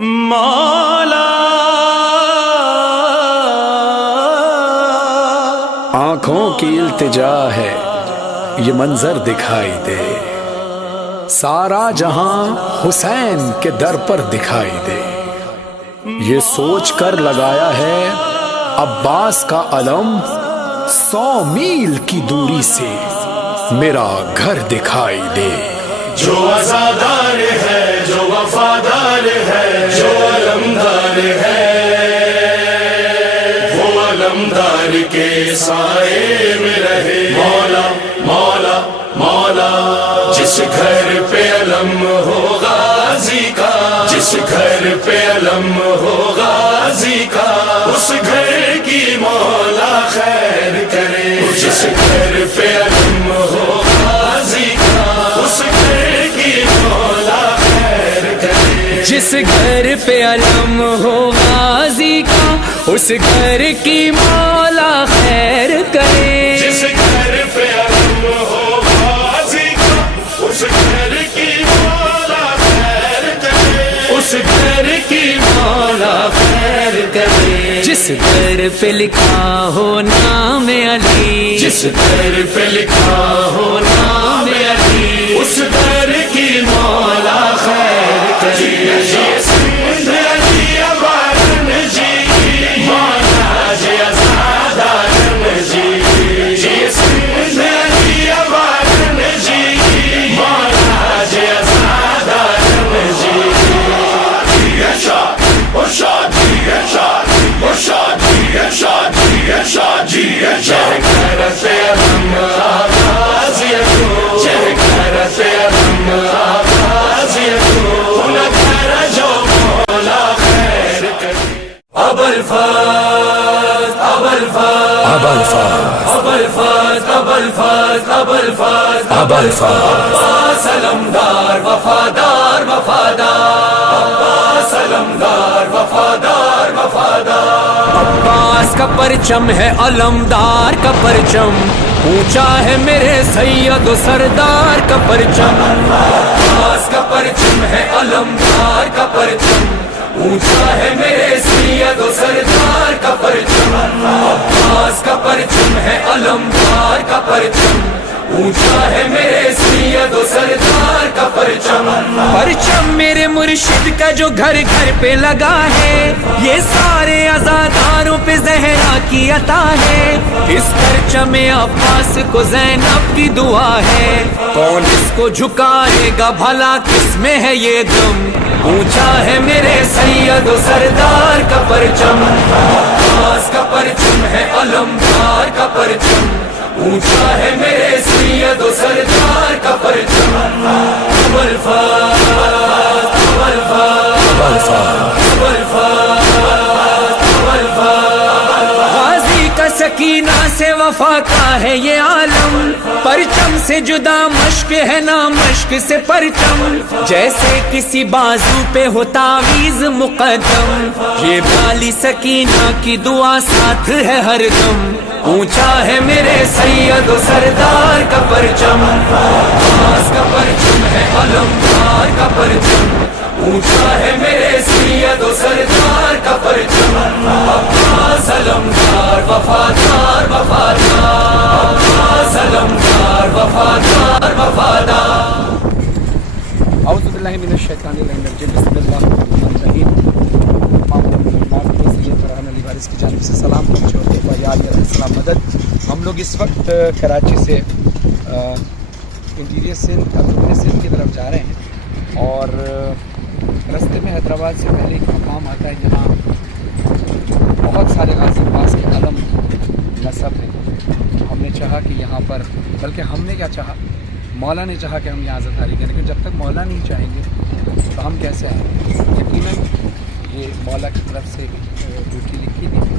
مولا آنکھوں کی التجا ہے یہ منظر دکھائی دے، سارا جہاں حسین کے در پر دکھائی دے۔ یہ سوچ کر لگایا ہے عباس کا علم، 100 میل کی دوری سے میرا گھر دکھائی دے۔ جو عزادار ہے، جو وفادار ہے، جو علمدار ہے، وہ علمدار کے سائے میں رہے۔ مولا مولا مولا، جس گھر پہ علم ہو غازی کا، جس گھر پہ علم ہو غازی کا، اس گھر کی مولا خیر کرے۔ جس گھر پہ علم ہو غازی کا، اس گھر کی مولا خیر کرے۔ جس گھر پہ علم ہو غازی کا، اس گھر کی مولا خیر کرے۔ جس گھر پہ علم ہو غازی کا، اس گھر کی مولا خیر کرے۔ اس گھر کی مولا خیر کرے۔ جس گھر پہ لکھا ہو نام علی، جس گھر پہ لکھا ہو نام علی، اس گھر کی مولا خیر کرے۔ سندھ علی ابارن جی، مولا جی عزادارن جی، سندھ علی ابارن جی، مولا جی عزادارن جی۔ شادی ہے شادی ہے شادی ہے شادی ہے شادی ہے شادی ہے، گھر سے ہم آغاز کو، گھر سے ہم آغاز کو، نہ گھر جو مولا خیر کرے۔ اب الفاظ اب الفاظ اب الفاظ اب الفاظ اب الفاظ اب الفاظ اب الفاظ عباس علمدار وفادار وفادار، عباس علمدار وفادار وفادار۔ عباس کا پرچم ہے علمدار کا پرچم، اونچا ہے میرے سید و سردار کا پرچم۔ عباس کا پرچم ہے علمدار کا پرچم، اونچا ہے میرے سید و سردار کا پرچم۔ عباس کا پرچم ہے علمدار کا پرچم، اونچا ہے میرے سید و سردار کا پرچم۔ پرچم میرے مرشد کا جو گھر گھر پہ لگا ہے، یہ سارے عزاداروں پہ زہرا کی عطا ہے۔ اس پرچم عباس کو زینب کی دعا ہے، کون اس کو جھکائے گا بھلا کس میں ہے یہ دم۔ اونچا ہے میرے سید و سردار کا پرچم۔ عباس کا پرچم ہے علمدار کا پرچم، اونچا ہے میرے سید و سردار کا پرچم۔ اب الفاظ اب الفاظ اب الفاظ اب الفاظ اب الفاظ۔ غازی کا سکینہ سے وفا کا ہے یہ عالم، پرچم سے جدا مشق ہے نہ مشق سے پرچم، جیسے کسی بازو پہ ہو تعویذ مقدم، یہ بالی سکینہ کی دعا ساتھ ہے ہر دم۔ اونچا ہے میرے سید و سردار کا پرچم۔ عباس کا پرچم ہے علمدار کا پرچم، اونچا ہے میرے سید و سردار کا پرچم۔ عباس علمدار وفادار وفادار، عباس علمدار وفادار وفادار۔ اعوذ باللہ من الشیطان الرجیم، بسم اللہ الرحمن الرحیم۔ سید فرحان علی وارث کی جانب سے سلام، چھوٹے بھائی علیہ السلام مدد۔ ہم لوگ اس وقت کراچی سے انٹیریئر سندھ کی طرف جا رہے ہیں، اور رستے میں حیدرآباد سے پہلے ایک مقام آتا ہے جہاں بہت سارے غازی عباس کے علم نصب ہیں۔ ہم نے چاہا کہ یہاں پر، بلکہ ہم نے کیا چاہا، مولا نے چاہا کہ ہم یہاں عزاداری کریں، لیکن جب تک مولا نہیں چاہیں گے تو ہم کیسے آئیں گے؟ یقیناً یہ مولا کی طرف سے ڈیوٹی لکھی تھی،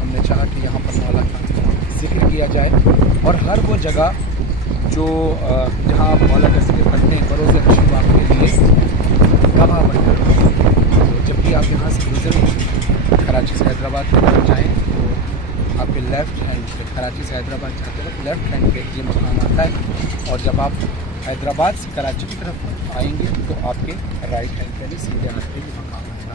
ہم نے چاہا کہ یہاں پر مولا کا ذکر کیا جائے، اور ہر وہ جگہ جو جہاں مولا کا ذکر کرتے ہیں بروز تشریف آپ کے لیے گواہ بن کر، جب بھی آپ یہاں سے گزریں کراچی سے حیدرآباد کی طرف جائیں تو آپ کے لیفٹ ہینڈ پہ، کراچی سے حیدرآباد جاتے وقت لیفٹ ہینڈ پہ یہ مقام آتا ہے، اور جب آپ حیدرآباد سے کراچی کی طرف آئیں گے تو آپ کے رائٹ ہینڈ پہ بھی سیدھے ہاتھ پہ یہ مقام آئے گا۔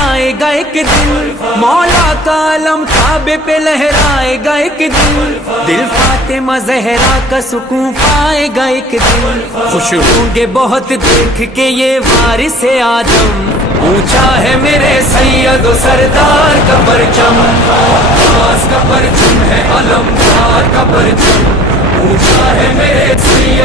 آئے گا ایک دن، مولا کا علم کعبے پہ لہرائے گا ایک دن، دل فاطمہ زہرا کا سکون پائے گا ایک دن، خوش ہوں گے بہت دیکھ کے یہ وارث آدم، اونچا ہے میرے سید و سردار کا پرچم، عباس کا پرچم ہے علمدار کا پرچم، اونچا ہے میرے سید